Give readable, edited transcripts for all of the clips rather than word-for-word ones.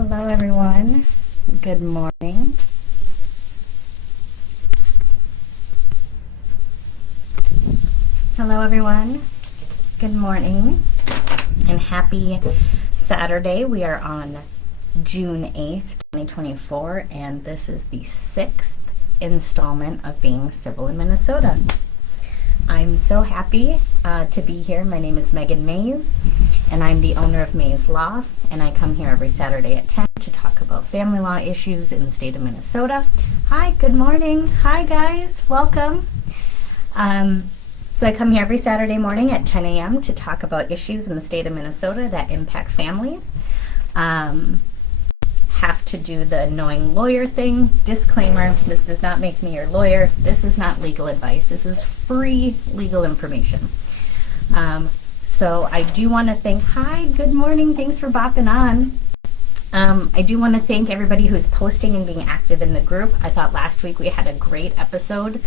Hello, everyone. Good morning. Hello, everyone. Good morning and happy Saturday. We are on June 8th, 2024, and this is the 6th installment of Being Civil in Minnesota. I'm so happy to be here. My name is Megan Mays, and I'm the owner of Mays Law, and I come here every Saturday at 10 to talk about family law issues in the state of Minnesota. Hi, good morning. Hi, guys. Welcome. So I come here every Saturday morning at 10 a.m. to talk about issues in the state of Minnesota that impact families. Have to do the knowing lawyer thing. Disclaimer, this does not make me your lawyer. This is not legal advice. This is free legal information. So I do want to thank, hi, good morning, thanks for bopping on. I do want to thank everybody who's posting and being active in the group. I thought last week we had a great episode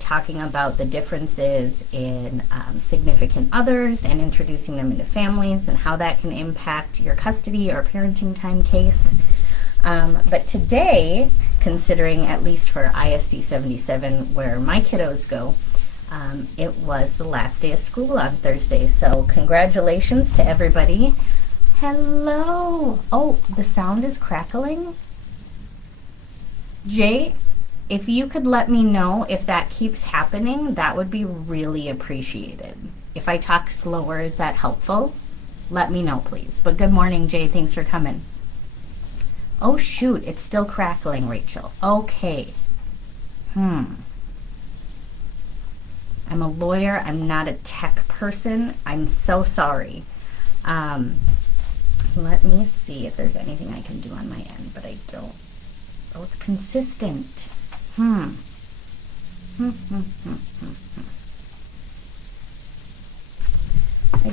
talking about the differences in significant others and introducing them into families and how that can impact your custody or parenting time case. But today, considering at least for ISD 77 where my kiddos go, it was the last day of school on Thursday. So congratulations to everybody. Hello. Oh, the sound is crackling. Jay, if you could let me know if that keeps happening, that would be really appreciated. If I talk slower, is that helpful? Let me know, please. But good morning, Jay. Thanks for coming. Oh, shoot. It's still crackling, Rachel. Okay. I'm a lawyer. I'm not a tech person. I'm so sorry. Let me see if there's anything I can do on my end, but I don't. Oh, it's consistent. I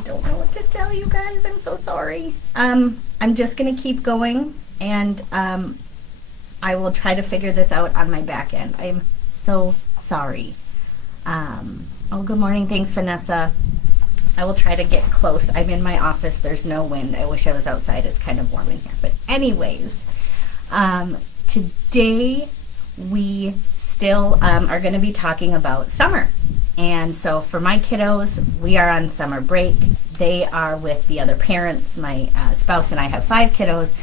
don't know what to tell you guys. I'm so sorry. I'm just going to keep going, and I will try to figure this out on my back end. I'm so sorry. Oh, good morning. Thanks, Vanessa. I will try to get close. I'm in my office. There's no wind. I wish I was outside. It's kind of warm in here. But anyways, today we still are going to be talking about summer. And so for my kiddos, we are on summer break. They are with the other parents. My spouse and I have 5 kiddos.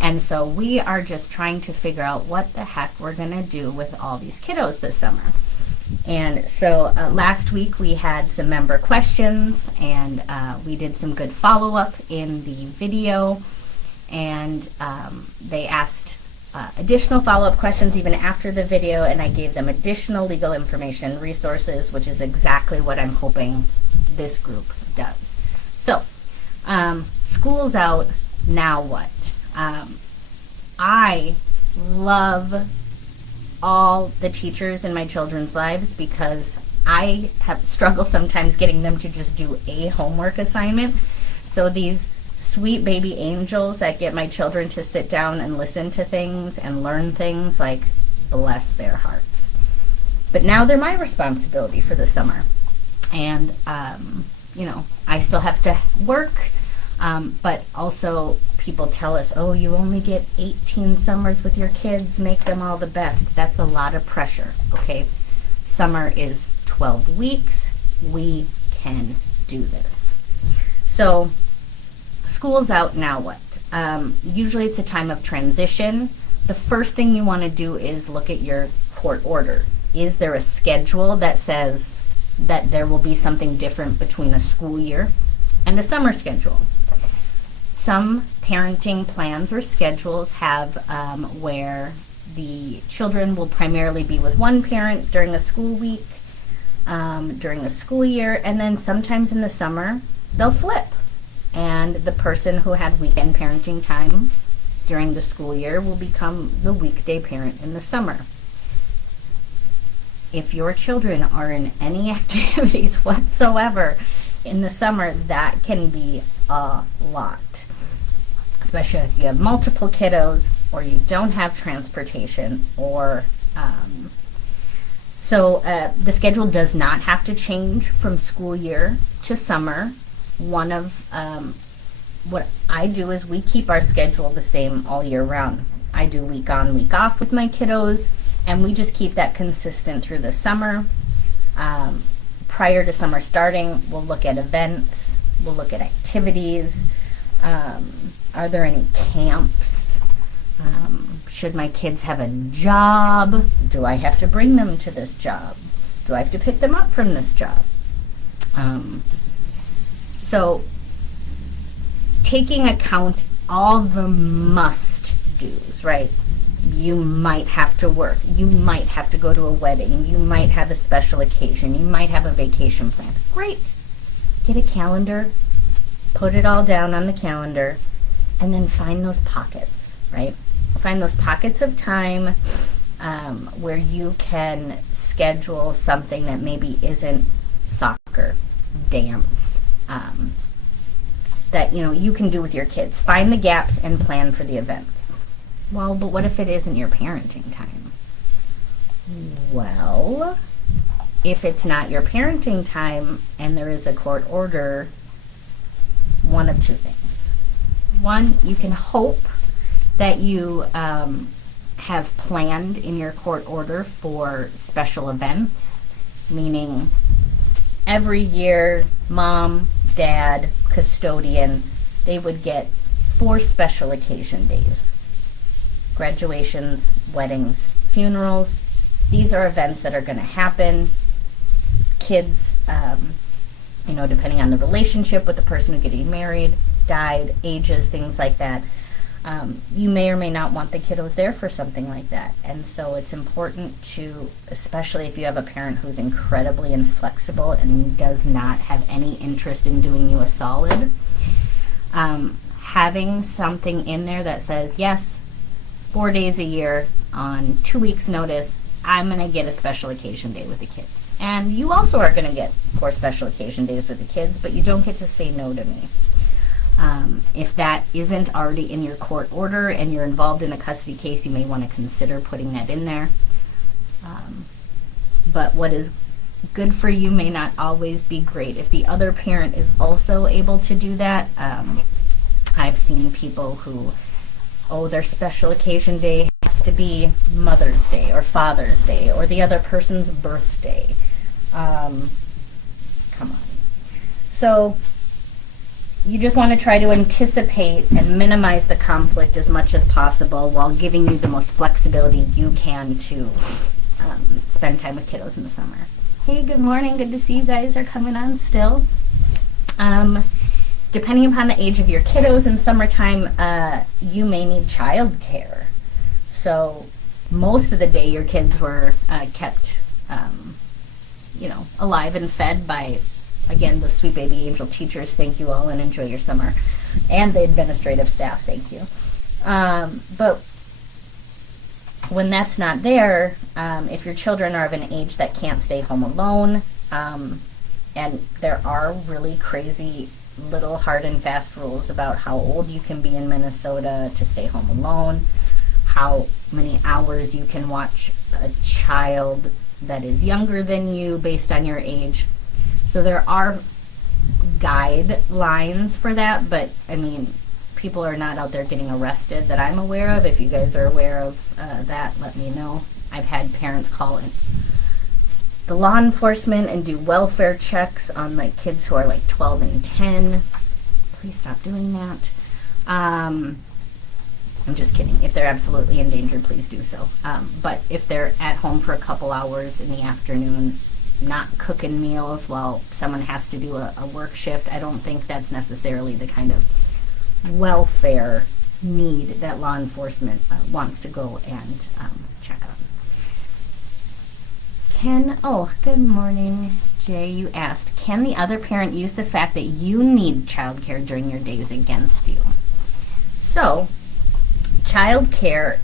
And so we are just trying to figure out what the heck we're going to do with all these kiddos this summer. And so last week we had some member questions, and we did some good follow-up in the video. And they asked additional follow-up questions even after the video, and I gave them additional legal information resources, which is exactly what I'm hoping this group does. So, school's out, now what? I love all the teachers in my children's lives because I have struggled sometimes getting them to just do a homework assignment. So these sweet baby angels that get my children to sit down and listen to things and learn things, like, bless their hearts. But now they're my responsibility for the summer. And, I still have to work, but also people tell us, oh, you only get 18 summers with your kids, make them all the best. That's a lot of pressure, okay? Summer is 12 weeks. We can do this. So, school's out, now what? Usually it's a time of transition. The first thing you want to do is look at your court order. Is there a schedule that says that there will be something different between a school year and a summer schedule? Some parenting plans or schedules have where the children will primarily be with one parent during a school week, during a school year, and then sometimes in the summer they'll flip. And the person who had weekend parenting time during the school year will become the weekday parent in the summer. If your children are in any activities whatsoever in the summer, that can be a lot. Especially if you have multiple kiddos or you don't have transportation or so the schedule does not have to change from school year to summer. One of what I do is we keep our schedule the same all year round. I do week on, week off with my kiddos, and we just keep that consistent through the summer. Prior to summer starting, we'll look at events, we'll look at activities. Are there any camps? Should my kids have a job? Do I have to bring them to this job? Do I have to pick them up from this job? So taking account all the must-dos, right? You might have to work. You might have to go to a wedding. You might have a special occasion. You might have a vacation plan. Great. Get a calendar, put it all down on the calendar, and then find those pockets, right? Find those pockets of time where you can schedule something that maybe isn't soccer, dance, that you can do with your kids. Find the gaps and plan for the events. Well, but what if it isn't your parenting time? Well, if it's not your parenting time and there is a court order, one of two things. One, you can hope that you have planned in your court order for special events, meaning every year, mom, dad, custodian, they would get 4 special occasion days. Graduations, weddings, funerals. These are events that are going to happen. Kids, depending on the relationship with the person who's getting married, died, ages, things like that. You may or may not want the kiddos there for something like that. And so it's important to, especially if you have a parent who's incredibly inflexible and does not have any interest in doing you a solid, having something in there that says, yes, 4 days a year on 2 weeks notice, I'm going to get a special occasion day with the kids. And you also are going to get 4 special occasion days with the kids, but you don't get to say no to me. If that isn't already in your court order and you're involved in a custody case, you may want to consider putting that in there. But what is good for you may not always be great. If the other parent is also able to do that, I've seen people who, their special occasion day has to be Mother's Day or Father's Day or the other person's birthday. Come on. So you just want to try to anticipate and minimize the conflict as much as possible while giving you the most flexibility you can to spend time with kiddos in the summer. Hey, good morning. Good to see you guys are coming on still. Depending upon the age of your kiddos in summertime, you may need childcare. So most of the day your kids were kept, alive and fed by, again, the sweet baby angel teachers. Thank you all and enjoy your summer. And the administrative staff, thank you. But when that's not there, if your children are of an age that can't stay home alone, and there are really crazy little hard and fast rules about how old you can be in Minnesota to stay home alone, how many hours you can watch a child that is younger than you based on your age. So there are guidelines for that, but people are not out there getting arrested that I'm aware of. If you guys are aware of that, let me know. I've had parents call in the law enforcement and do welfare checks on my kids who are like 12 and 10. Please stop doing that. I'm just kidding. If they're absolutely in danger, please do so. But if they're at home for a couple hours in the afternoon, not cooking meals while someone has to do a work shift, I don't think that's necessarily the kind of welfare need that law enforcement wants to go and check on. Good morning, Jay. You asked, can the other parent use the fact that you need childcare during your days against you? So, childcare,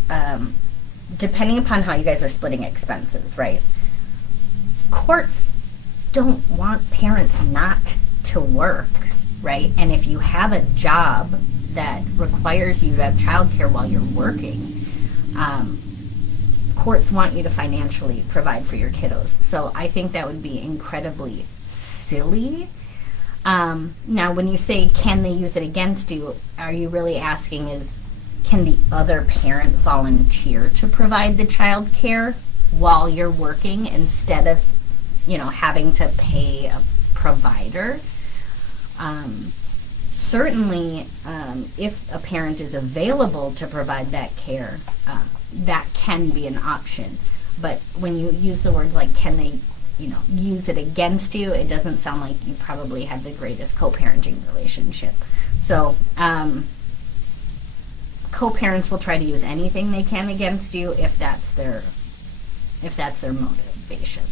depending upon how you guys are splitting expenses, right? Courts don't want parents not to work, right? And if you have a job that requires you to have childcare while you're working, courts want you to financially provide for your kiddos. So I think that would be incredibly silly Now, when you say, can they use it against you, are you really asking is, can the other parent volunteer to provide the child care while you're working instead of, having to pay a provider? Certainly, if a parent is available to provide that care, that can be an option. But when you use the words like, can they, use it against you, it doesn't sound like you probably have the greatest co-parenting relationship. So, co-parents will try to use anything they can against you if that's their motivation.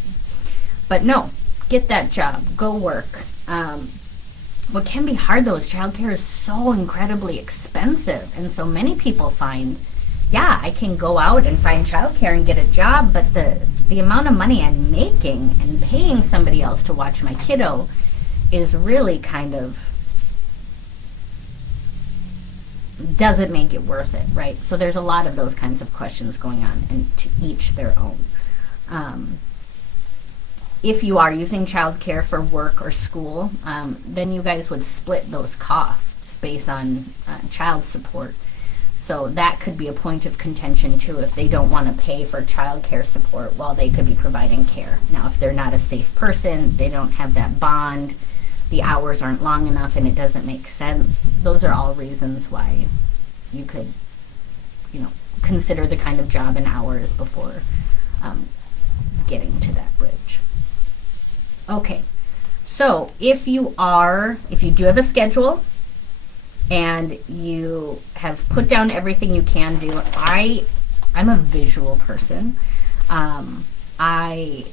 But no, get that job, go work. What can be hard though is childcare is so incredibly expensive, and so many people find, yeah, I can go out and find childcare and get a job, but the amount of money I'm making and paying somebody else to watch my kiddo is really kind of doesn't make it worth it, right? So there's a lot of those kinds of questions going on, and to each their own. If you are using childcare for work or school, then you guys would split those costs based on child support. So that could be a point of contention too, if they don't want to pay for child care support while they could be providing care. Now, if they're not a safe person, they don't have that bond, the hours aren't long enough, and it doesn't make sense, those are all reasons why you could, consider the kind of job and hours before getting to that bridge. Okay, so if you do have a schedule, and you have put down everything you can do. I'm a visual person. I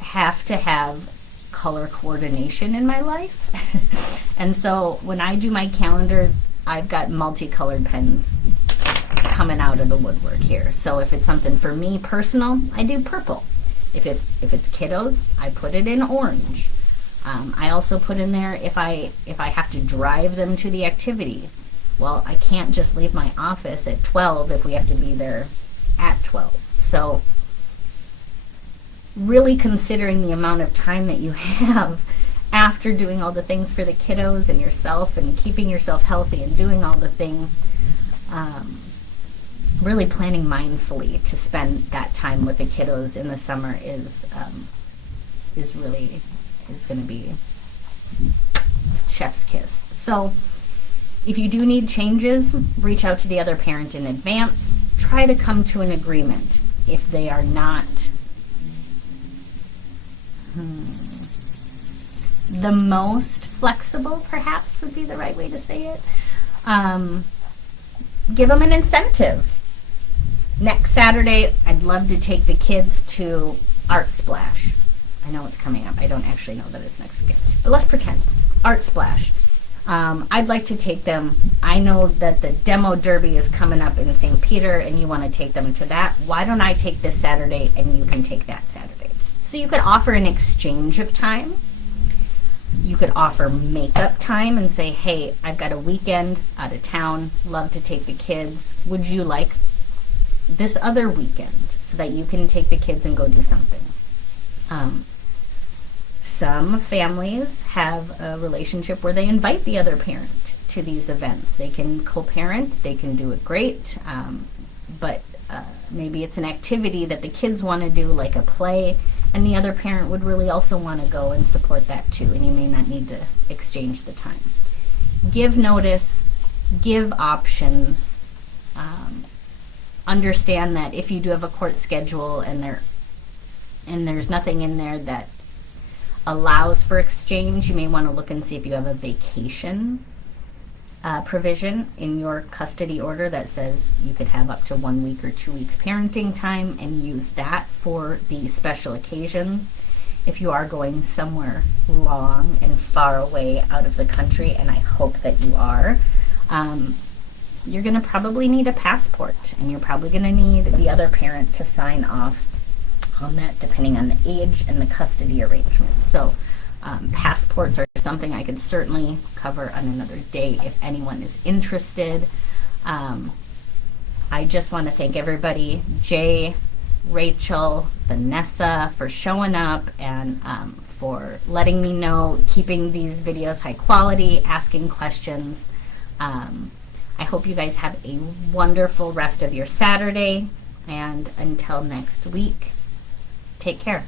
have to have color coordination in my life. And so when I do my calendar, I've got multicolored pens coming out of the woodwork here. So if it's something for me personal, I do purple. If it's kiddos, I put it in orange. I also put in there if I have to drive them to the activity. Well, I can't just leave my office at 12 if we have to be there at 12. So really considering the amount of time that you have after doing all the things for the kiddos and yourself and keeping yourself healthy and doing all the things, really planning mindfully to spend that time with the kiddos in the summer is going to be chef's kiss. So if you do need changes, reach out to the other parent in advance. Try to come to an agreement. If they are not the most flexible, perhaps would be the right way to say it, give them an incentive. Next Saturday, I'd love to take the kids to Art Splash. I know it's coming up. I don't actually know that it's next weekend. But let's pretend. Art Splash. I'd like to take them. I know that the demo derby is coming up in St. Peter, and you want to take them to that. Why don't I take this Saturday, and you can take that Saturday? So you could offer an exchange of time. You could offer makeup time and say, hey, I've got a weekend out of town. Love to take the kids. Would you like this other weekend so that you can take the kids and go do something? Some families have a relationship where they invite the other parent to these events. They can co-parent, they can do it great, but maybe it's an activity that the kids want to do, like a play, and the other parent would really also want to go and support that too, and you may not need to exchange the time. Give notice, give options, understand that if you do have a court schedule and there's nothing in there that allows for exchange, you may want to look and see if you have a vacation provision in your custody order that says you could have up to 1 week or 2 weeks parenting time and use that for the special occasions. If you are going somewhere long and far away out of the country, and I hope that you are, you're going to probably need a passport, and you're probably going to need the other parent to sign off on that, depending on the age and the custody arrangement. So passports are something I could certainly cover on another day if anyone is interested. I just want to thank everybody, Jay, Rachel, Vanessa, for showing up and for letting me know, keeping these videos high quality, asking questions. I hope you guys have a wonderful rest of your Saturday, and until next week, take care.